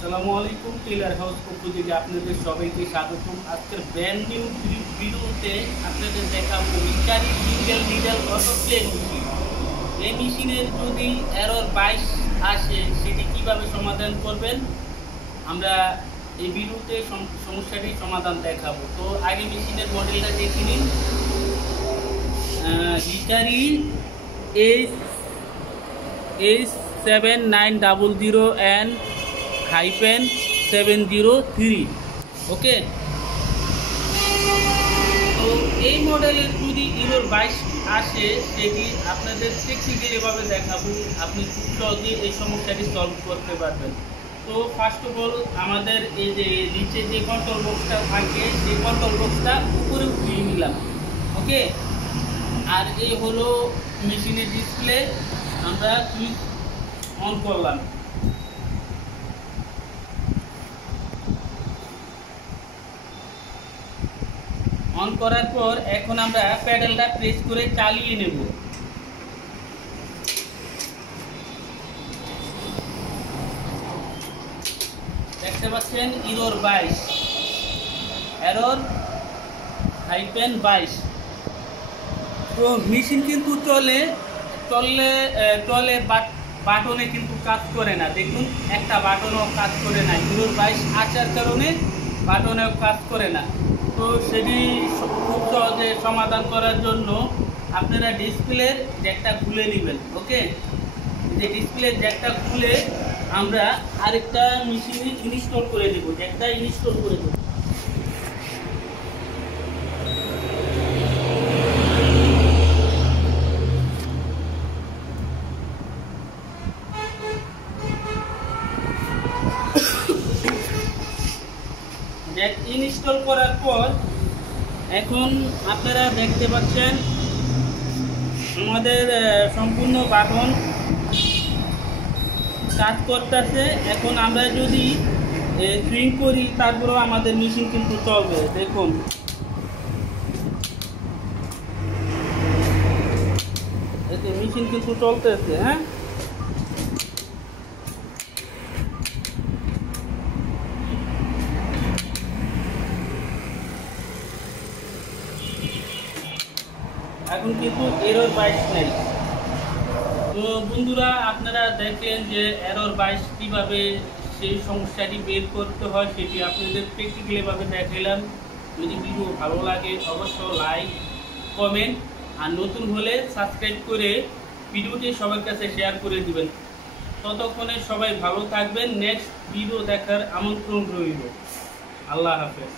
আসসালামু আলাইকুম। Taylor house পক্ষ থেকে আপনাদের সবাইকে স্বাগতম। আজকের ব্র্যান্ড নিউ ভিডিওতে আপনাদের দেখাবো Hikari single needle auto play machine. এই মেশিনের যদি এরর 22 আসে সেটি কিভাবে সমাধান করবেন আমরা এই ভিডিওতে সমস্যাটির সমাধান দেখাবো। তো আগে মেশিনের মডেলটা দেখে নিন। Hikari-H7900N -703 ওকে। তো এই মডেলের যদি এরর 22 আসে সেটি আপনাদের টেকনিক্যালি ভাবে দেখাবো, আপনি খুব সহজে এই সমস্যাটি সলভ করতে পারবেন। তো ফার্স্ট অফ অল আমাদের এই যে নিচে যে কন্ট্রোল বক্সটা থাকে সেই কন্ট্রোল বক্সটা উপরে উঠিয়ে নিলাম, ওকে। আর এই হলো মেশিনের ডিসপ্লে, আমরা সুইচ অন করলাম। অন করার পর এখন আমরা প্যাডেলটা প্রেস করে চালিয়ে নেব। দেখতে পাচ্ছেন এরর 22। তো মেশিন কিন্তু চলে বাটনে কিন্তু কাজ করে না। দেখুন একটা বাটনও কাজ করে না, এরর 22 আসার কারণে বাটনেও কাজ করে না। তো সেটি খুব সহজে সমাধান করার জন্য আপনারা ডিসপ্লের জ্যাকটা খুলে নেবেন, ওকে। যে ডিসপ্লের জ্যাকটা খুলে আমরা আরেকটা মেশিনে ইনস্টল করে দেব, জ্যাকটা ইনস্টল করে দেব। জ্যাক ইনস্টল করার পর এখন আপনারা দেখতে পাচ্ছেন আমাদের সম্পূর্ণ বাটন কাজ করতেছে। এখন আমরা যদি সুইং করি তারপরেও আমাদের মেশিন কিন্তু চলবে। দেখুন এতে মেশিন কিন্তু চলতেছে, হ্যাঁ। এখন কিন্তু এরর 22 নেই। তো বন্ধুরা আপনারা দেখেন যে এরর 22 কীভাবে সেই সমস্যাটি বের করতে হয় সেটি আপনাদের প্র্যাকটিক্যালিভাবে দেখালাম। যদি ভিডিও ভালো লাগে অবশ্যই লাইক কমেন্ট আর নতুন হলে সাবস্ক্রাইব করে ভিডিওটি সবার কাছে শেয়ার করে দিবেন। ততক্ষণে সবাই ভালো থাকবেন। নেক্সট ভিডিও দেখার আমন্ত্রণ রইল। আল্লাহ হাফেজ।